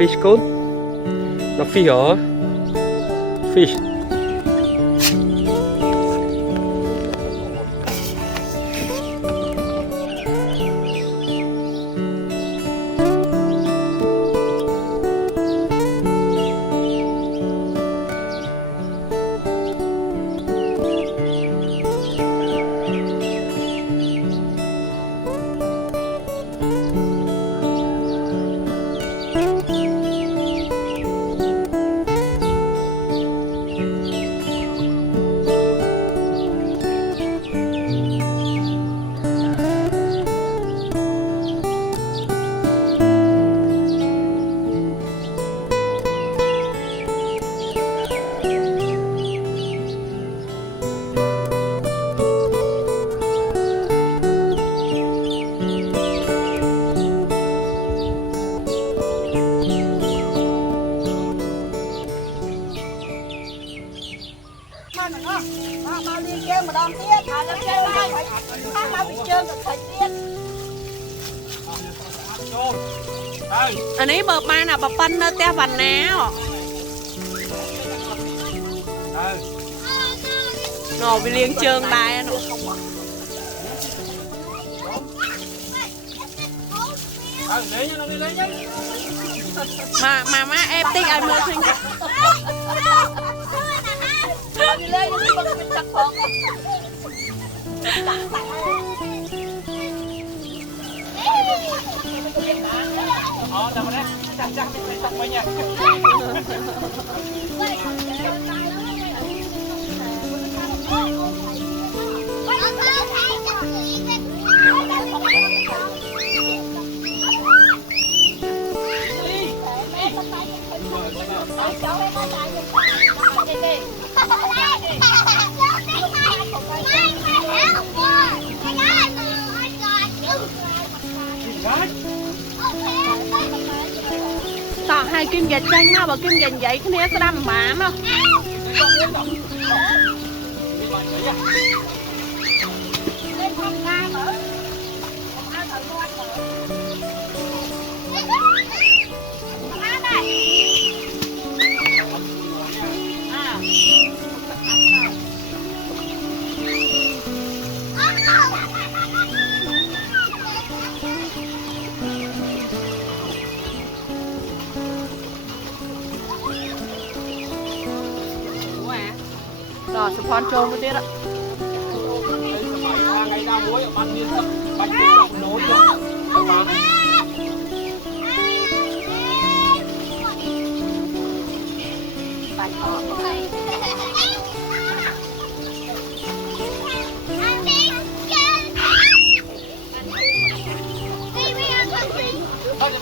fish cone nó fish hả fishอันนี้เบิกมาน่ะปะปั้นเนื้อเตี้ยฟันแนวหน่อไปเลี้ยงเชิงได้หนูมาเอฟติ๊กไอมือขึ้นอ๋อแต่วันนี้จังไม่เคยตักไปเนี่ยต่อให้kim dệt chanh nó bảo kim dệt vậy cái này sẽ đâm mà nó rồi sập phòn trôn cái tiết đó ngày nào muối ở ban miền bắc bánh trộn nối thôi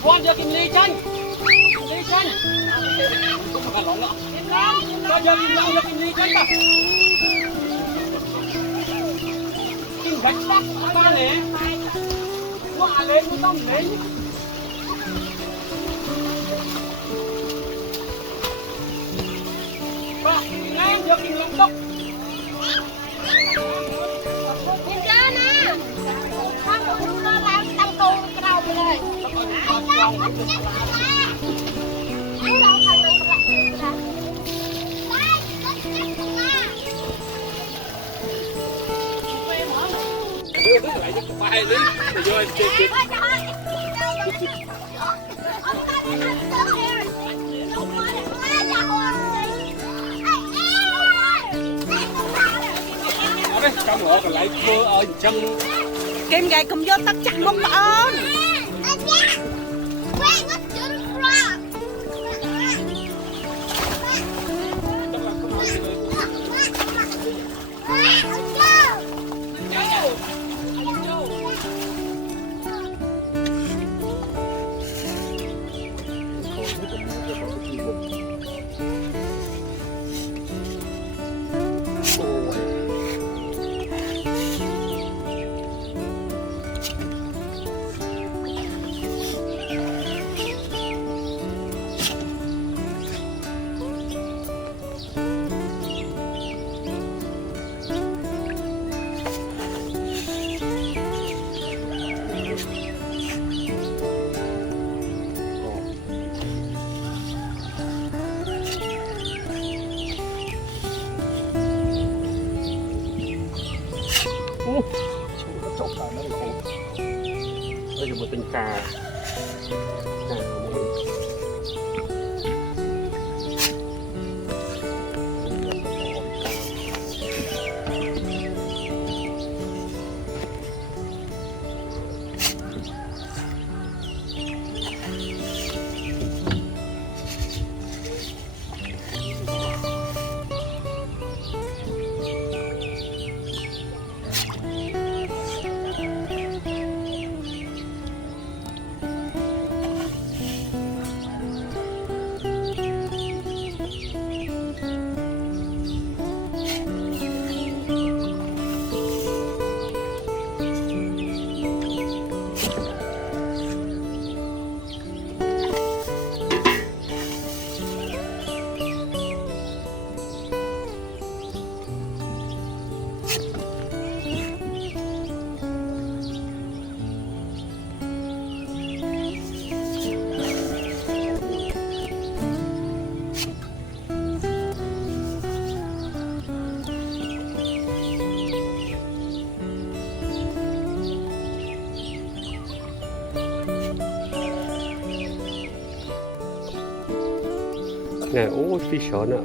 quan cho kim ly chân không phải lỏng lọ cho giờ kim ly chân đâu kim gạch bắc ba nè qua lên cũngต้องlên ba ngang giờ kim lông tóc Nhìn ra nè con cũng nó làm tăng cầu cái đầu rồi lại cho bài đi rồi chơi trong ngõ còn lại mưa ở chân kim gậy cũng vô tắt chặt mông bà ơn เป็นกาไงโอ้ฟิชช็อตอ่ะ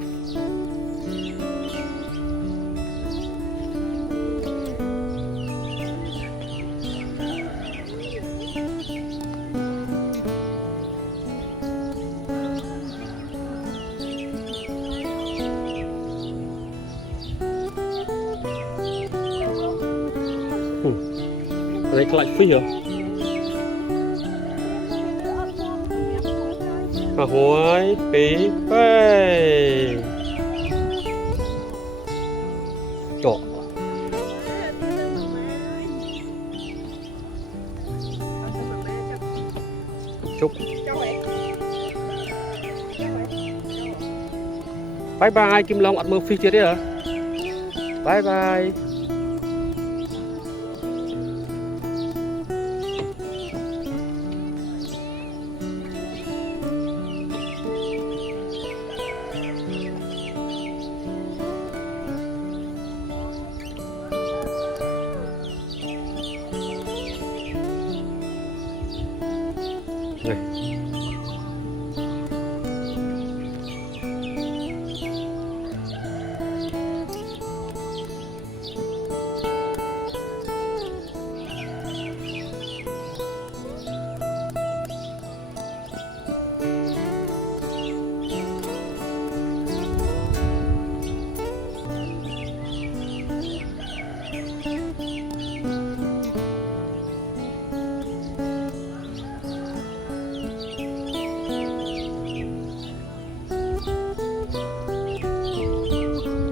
อะไรคล้ายฟิชเหรอมาหวยปีเป้เจาะจุ๊บบายบายกิมลองอัดมือฟิชเจอได้เหรอบายบาย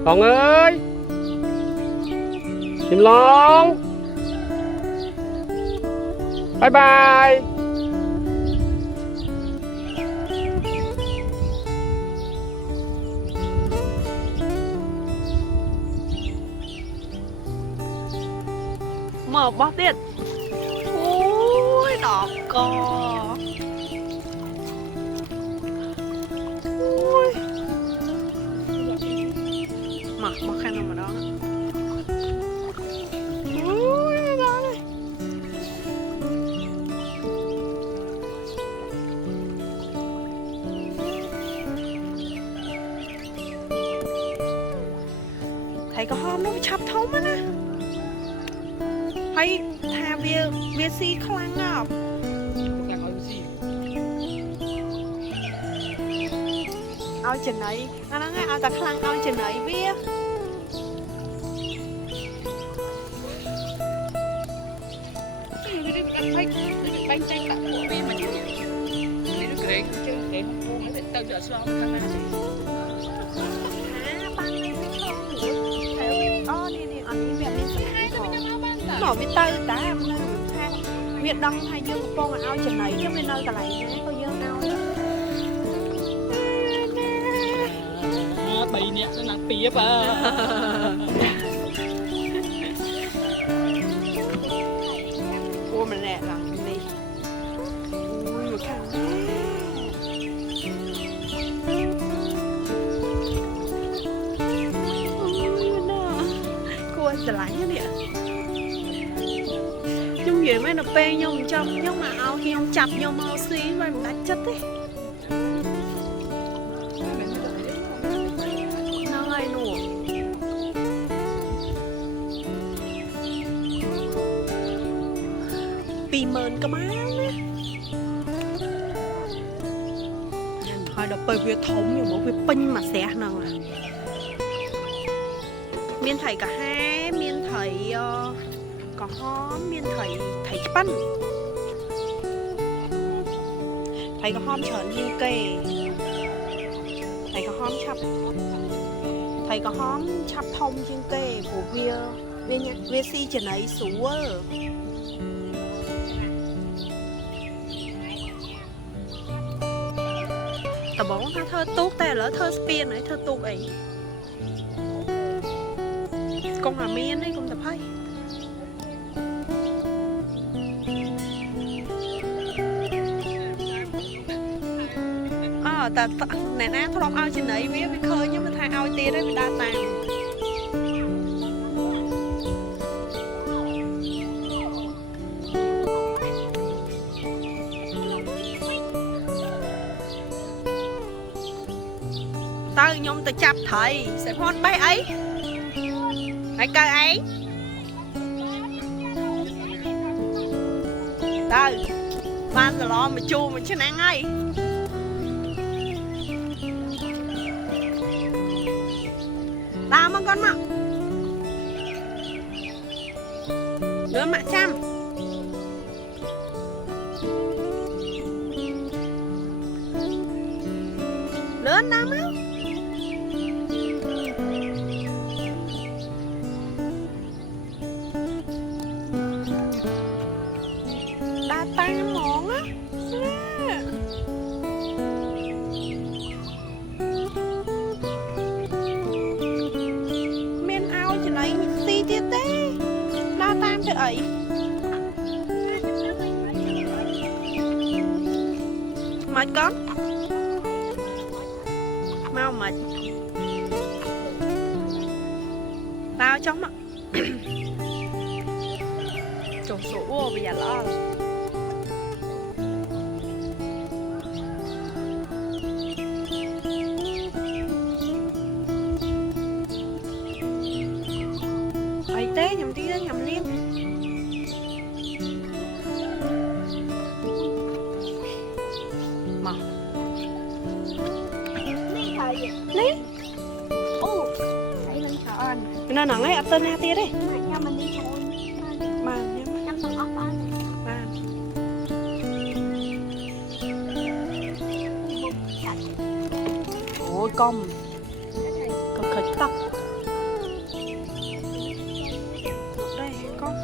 ลองเอ้ยกิมลองบายบายmở bó tiệt ui đỏ cò ui mở bó khen nào mà đó ui đó này thấy có hôm nó chắp thống á nè hay thà bia xì khăn ngọc ao chừng ấy nó nói ngay ao ta khăn ao chừng ấy bia bánh chanh cả của bên mà đi được cái chứ cái không phải tao giờ xong khăn nào ban nàyไม่ชอบหรืออ๋อนี่อันนี้แบบนี้สมัยก่อนหมอวิเตอร์ตามันทางเวียดดังไทยยืมโป้งเอาจากไหนยังไม่เนยกับไหนนะก็ยืมเอาbay nè nó nặng tía bà ô mình nè là đi ui khănจะไหลเนี่ยจุ่มเหยี Kể mấy nó bê nhung chăm nhung mà áo khi ông chặt nhung mau xí và mình đánh chất ấy. Nó ngay nụ. Bì mờn cơ má nè. Thôi là bởi việc thống nhiều một việc pinh mà xẻ nào à. Miên thầy cả hai, miên thầy có hóm, miên thầy bắn. Thầy có hóm trởn như kê. Thầy có hóm chắp. Thầy có hóm chắp thông trên kê của bia si trên ấy xuống ơ. Tà bóng ta thơ tốt ta lỡ thơ spiên ấy thơ tốt ấy. Con là miên ấy con tập hay. Ta nè ná thôi ao trên đấy biết khơi nhưng mà thay ao tia đấy mình đa tàn. Tao nhung ta chập thầy sẽ hốt bay ấy. Hãy coi ấy. Tao ban giờ lo mà chu mình chứ nắng ấy. Tao mà con mạ. Đứa mạ chăm. Lớn nào mà. Đa tay món á. Ấy mệt con mau mệt tao chóng ạ. Trồng sổ bây giờ lo ấy té nhầm tí nhầm liên. Nè. Ô, thấy lên tròn. Nó nặng ấy, tên ha tia đấy. Cho mình đi thôi. Mà chăm sóc ốc đó. Mà. Ôi con. Con khởi tóc. Đây con.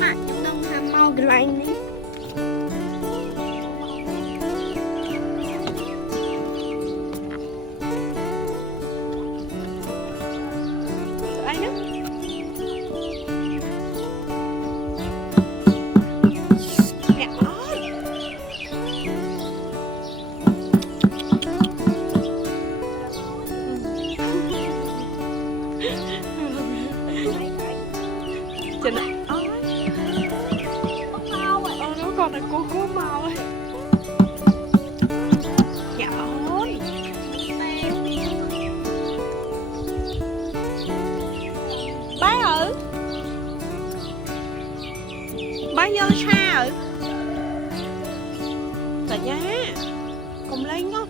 Mà chúng đông ham mau cái lạnh đi. Trên này nó còn là cô màu ấy. Dạ ơi bái ở bái nhớ xa ở cả nhà cùng lấy nhóc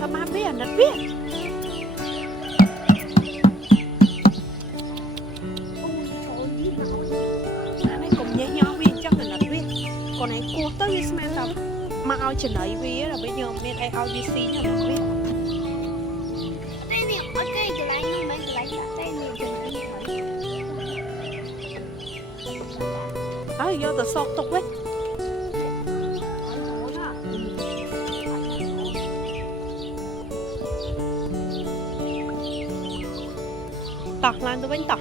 ta má biết là biết. Còn này cô tới với xem là mà ao trên ấy với là bây giờ mình ai ao đi xí nhà nó biết. Đây nè, ở đây cái này nó mấy cái này đây nè trên ấy. Giờ tao sọt tục ấy. Tạc lan tôi bên tạc.